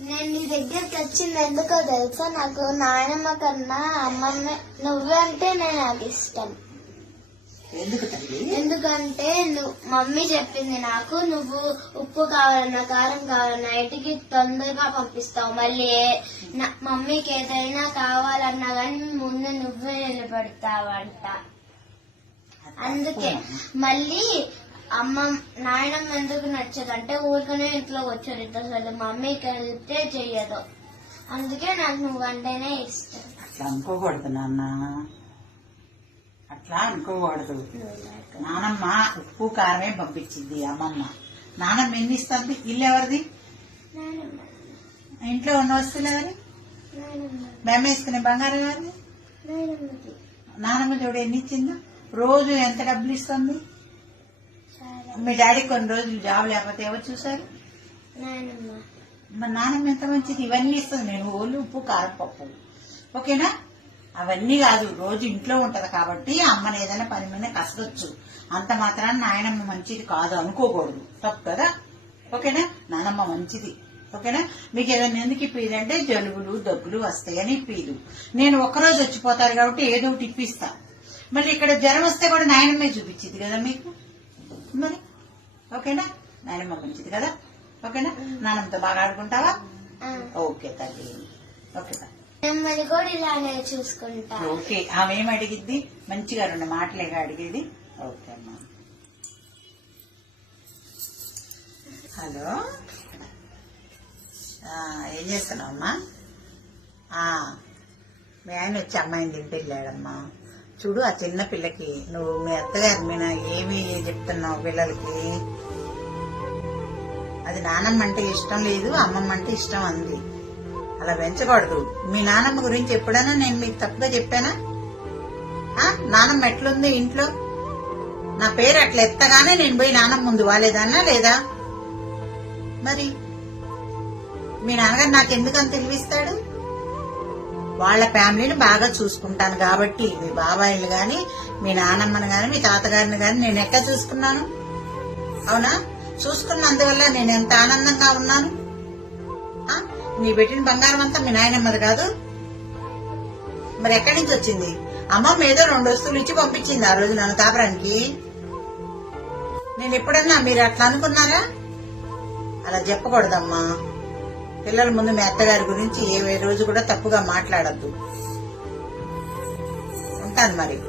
నేను నీ దగ్గరికి వచ్చింది ఎందుకో తెలుసా? నాకు నాయనమ్మ కన్నా అమ్మమ్మ. నువ్వే అంటే నేను నాకు ఇష్టం. ఎందుకంటే నువ్వు మమ్మీ చెప్పింది నాకు నువ్వు ఉప్పు కావాలన్నా కారం కావాలన్నా ఇంటికి తొందరగా పంపిస్తావు. మళ్ళీ మమ్మీకి ఏదైనా కావాలన్నా కానీ ముందు నువ్వే నిలబెడతావంట. అందుకే మళ్ళీ అమ్మ నాయనమ్మ ఎందుకు నచ్చదంటే ఊరికనే ఇంట్లో వచ్చారు అసలు మమ్మీకి వెళ్తే చెయ్యదు. అందుకే నాకు నువ్వంటేనే ఇష్టం. అట్లా అనుకోకూడదు నాన్న. అట్లా అనుకోకూడదు. నానమ్మ ఉప్పు కారమే పంపించింది అమ్మమ్మ. నానమ్మ ఎన్ని ఇస్తుంది ఇల్లు ఎవరిది? ఇంట్లో ఉన్న వస్తువులు ఎవరి మేము వేసుకునే బంగారం ఎవరిది? నానమ్మ చూడు ఎన్ని ఇచ్చిందో? రోజు ఎంత డబ్బులు ఇస్తుంది? మీ డాడీ కొన్ని రోజులు జాబ్ లేకపోతే ఎవరు చూసారు మా నాన్నమ్మ ఎంత మంచిది? ఇవన్నీ ఇస్తుంది. నేను ఓళ్ళు ఉప్పు కారం పప్పు. ఓకేనా? అవన్నీ కాదు. రోజు ఇంట్లో ఉంటది కాబట్టి అమ్మని ఏదైనా పని మీద కసరొచ్చు అంత మాత్రాన నాయనమ్మ మంచిది కాదు అనుకోకూడదు. తప్పు కదా? ఓకేనా? నానమ్మ మంచిది. ఓకేనా? మీకు ఏదైనా ఎందుకు ఇప్పిది అంటే జలుబులు దగ్గులు వస్తాయని ఇప్పిదు నేను ఒక్కరోజు వచ్చిపోతారు కాబట్టి ఏదో ఒకటి ఇప్పిస్తా. మళ్ళీ ఇక్కడ జ్వరం వస్తే కూడా నాయనమ్మే చూపించింది కదా మీకు? మరి? ఓకేనా? నాయనమ్మ మంచిది కదా? ఓకేనా? నాన్నమ్మతో బాగా ఆడుకుంటావా. ఓకే తల్లి. ఓకే తల్లి. మిమ్మల్ని కూడా ఇలానే చూసుకుంటా. ఓకే. ఆమె ఏం అడిగిద్ది? మంచిగా రెండు మాటలేగా అడిగేది. ఓకే అమ్మా. హలో? ఏం చేస్తున్నావు అమ్మా ఆ, మీ ఆయన వచ్చి అమ్మాయిని దింపి వెళ్ళాడమ్మా చూడు ఆ చిన్న పిల్లకి నువ్వు మీ అత్తగారి మీద ఏమి చెప్తున్నావు పిల్లలకి? అది నానమ్మ అంటే ఇష్టం లేదు అమ్మమ్మ అంటే ఇష్టం అంది. అలా పెంచకూడదు. మీ నానమ్మ గురించి ఎప్పుడైనా నేను మీకు తప్పుగా చెప్పానా? నానమ్మ ఎట్లుంది ఇంట్లో? నా పేరు అట్లా ఎత్తగానే నేను పోయి నానమ్మ ముందు వాలేదన్నా లేదా? మరి మీ నాన్నగారు నాకు ఎందుకని తెలివిస్తాడు? వాళ్ళ ఫ్యామిలీని బాగా చూసుకుంటాను కాబట్టి మీ బాబాయిలు గాని మీ నానమ్మని గాని మీ తాతగారిని గాని నేను ఎక్కడ చూసుకున్నాను? అవునా? చూసుకున్నందువల్ల నేను ఎంత ఆనందంగా ఉన్నాను? నీ పెట్టిన బంగారం అంతా మీ నాయనమ్మది కాదు? మరి ఎక్కడి నుంచి వచ్చింది? అమ్మమ్మ ఏదో రెండు వస్తువులు ఇచ్చి పంపించింది ఆ రోజు నన్ను కాపురానికి నేను ఎప్పుడన్నా మీరు అట్లా అనుకున్నారా? అలా చెప్పకూడదమ్మా. పిల్లల ముందు మీ అత్తగారి గురించి ఏ ఏ రోజు కూడా తప్పుగా మాట్లాడద్దు. ఉంటాను మరి.